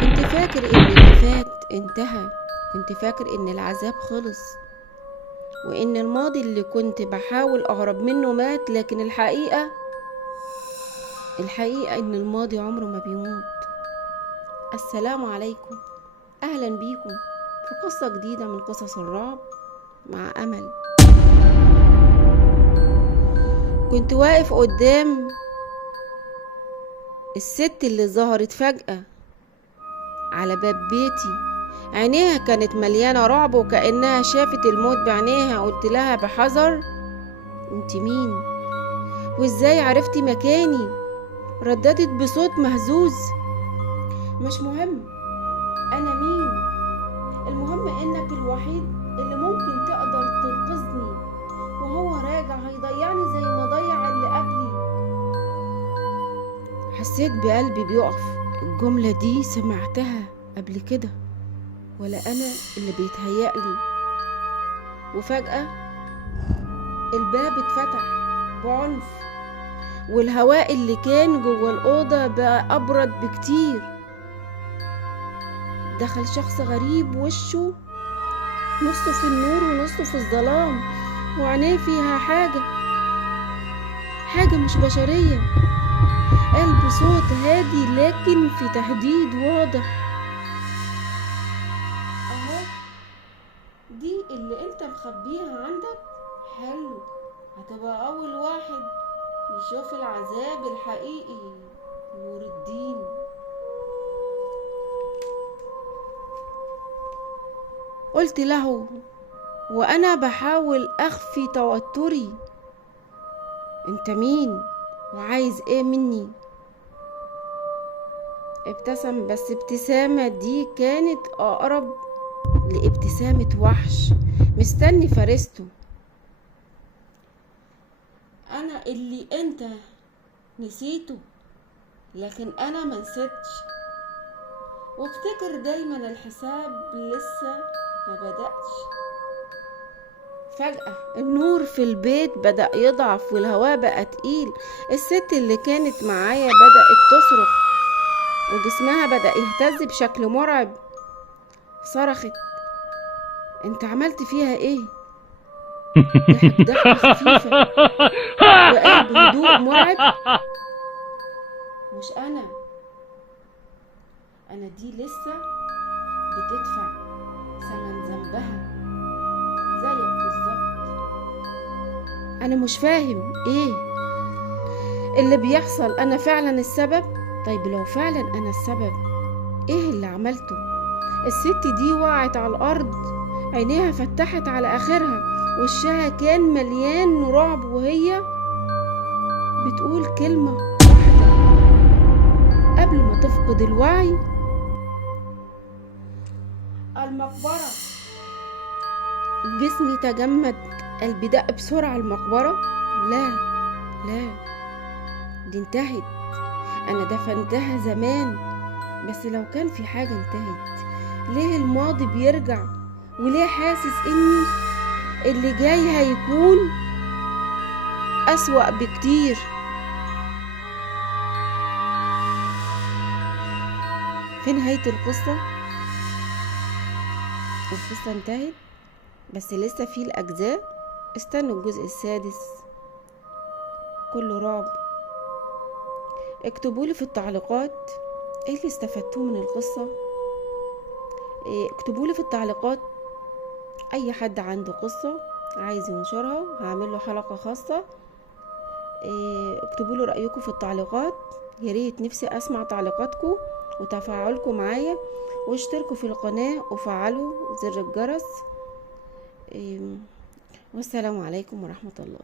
كنت فاكر ان اللي فات انتهى، كنت فاكر ان العذاب خلص، وان الماضي اللي كنت بحاول اهرب منه مات. لكن الحقيقة ان الماضي عمره ما بيموت. السلام عليكم، اهلا بيكم في قصة جديدة من قصص الرعب مع امل. كنت واقف قدام الست اللي ظهرت فجأة على باب بيتي. عينيها كانت مليانة رعب وكأنها شافت الموت بعينيها. قلت لها بحذر: انت مين؟ وازاي عرفتي مكاني؟ رددت بصوت مهزوز: مش مهم انا مين، المهم انك الوحيد اللي ممكن تقدر تنقذني، وهو راجع هيضيعني زي ما ضيع اللي قبلي. حسيت بقلبي بيقف. الجملة دي سمعتها قبل كده، ولا انا اللي بيتهيألي؟ وفجأة الباب اتفتح بعنف، والهواء اللي كان جوه الأوضة بقى أبرد بكتير. دخل شخص غريب، وشه نصه في النور ونصه في الظلام، وعينيه فيها حاجة مش بشرية. قال بصوت هادي لكن في تهديد واضح: اهو دي اللي انت مخبيها عندك؟ حلو، هتبقى اول واحد يشوف العذاب الحقيقي. نور الدين. قلت له وانا بحاول اخفي توتري: انت مين وعايز ايه مني؟ ابتسم، بس ابتسامة دي كانت اقرب لابتسامة وحش مستني فريسته. انا اللي انت نسيته، لكن انا منسيتش، وافتكر دايما الحساب لسه ما بدأش. فجأة النور في البيت بدأ يضعف والهواء بقى تقيل. الست اللي كانت معايا بدأت تصرخ وجسمها بدأ يهتز بشكل مرعب. صرخت: انت عملت فيها ايه؟ ضحك ضحكة خفيفة وقال بهدوء مرعب: مش انا دي لسه بتدفع ثمن ذنبها زيك بالظبط. انا مش فاهم ايه اللي بيحصل، انا فعلا السبب؟ طيب لو فعلا انا السبب، ايه اللي عملته؟ الست دي وقعت على الارض، عينيها فتحت على اخرها، وشها كان مليان رعب، وهي بتقول كلمة واحدة قبل ما تفقد الوعي: المقبرة. جسمي تجمد، قلبي دق بسرعة. المقبرة؟ لا لا، دي انتهت، انا دفنتها زمان. بس لو كان في حاجة انتهت، ليه الماضي بيرجع؟ وليه حاسس اني اللي جاي هيكون أسوأ بكتير؟ في نهاية القصة انتهت، بس لسه في الأجزاء. استنوا الجزء السادس كله رعب. اكتبولي في التعليقات ايه اللي استفدتوه من القصة. اكتبولي في التعليقات اي حد عنده قصة عايز ينشرها، هعمله حلقة خاصة. اكتبولي رأيكم في التعليقات، ياريت نفسي اسمع تعليقاتكم وتفاعلكم معايا. واشتركوا في القناة وفعلوا زر الجرس. والسلام عليكم ورحمة الله.